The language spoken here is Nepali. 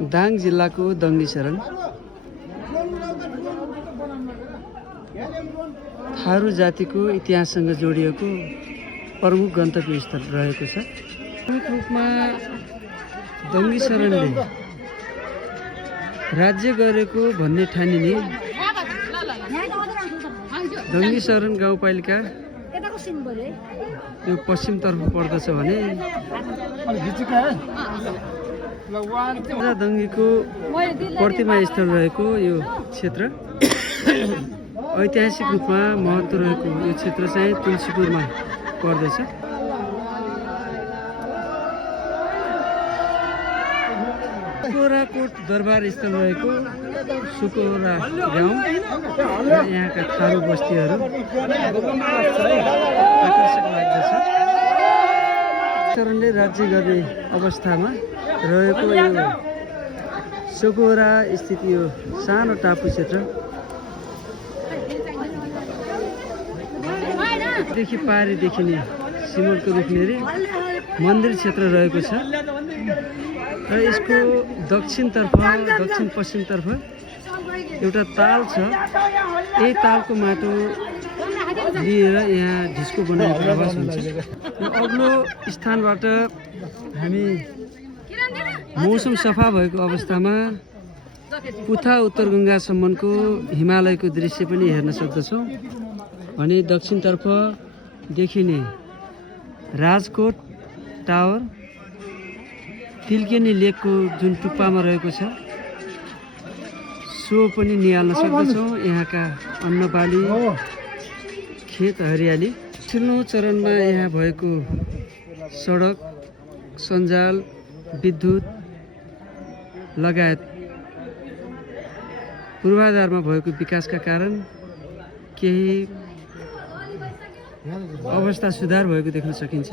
दाङ जिल्लाको दङ्गीशरण थारू जातिको इतिहाससँग जोडिएको प्रमुख गन्तव्य स्थल रहेको छ। प्रमुख रूपमा दङ्गीशरणले राज्य गरेको भन्ने ठानिने दङ्गीशरण गाउँपालिका यो पश्चिमतर्फ पर्दछ भने दङ्गीको प्रतिमा स्थल रहेको यो क्षेत्र ऐतिहासिक रूपमा महत्त्व रहेको यो क्षेत्र चाहिँ तुलसीपुरमा पर्दछ। सुकोराकोट दरबार स्थल रहेको सुकोरा गाउँ र यहाँका थारू बस्तीहरू आकर्षक लाग्दछ। चरणले राज्य गर्ने अवस्थामा रहेको यो सुकोरा स्थित यो सानो टापु क्षेत्र देखि पारी देखिने सिमलको रुखनेरी मन्दिर क्षेत्र रहेको छ र यसको दक्षिण पश्चिमतर्फ एउटा ताल छ। यही तालको माटो लिएर यहाँ ढिस्को बनाएको आवाज हुन्छ। अग्लो स्थानबाट हामी मौसम सफा भएको अवस्थामा पुथा उत्तर गङ्गासम्मको हिमालयको दृश्य पनि हेर्न सक्दछौँ। भने दक्षिणतर्फ देखिने राजकोट टावर तिल्केनी लेकको जुन टुप्पामा रहेको छ सो पनि निहाल्न सक्दछौँ। यहाँका अन्नबाली खेत हरियाली पछिल्लो चरणमा यहाँ भएको सडक सञ्जाल विद्युत लगायत पूर्वाधारमा भएको विकासका कारण केही अवस्था सुधार भएको देख्न सकिन्छ।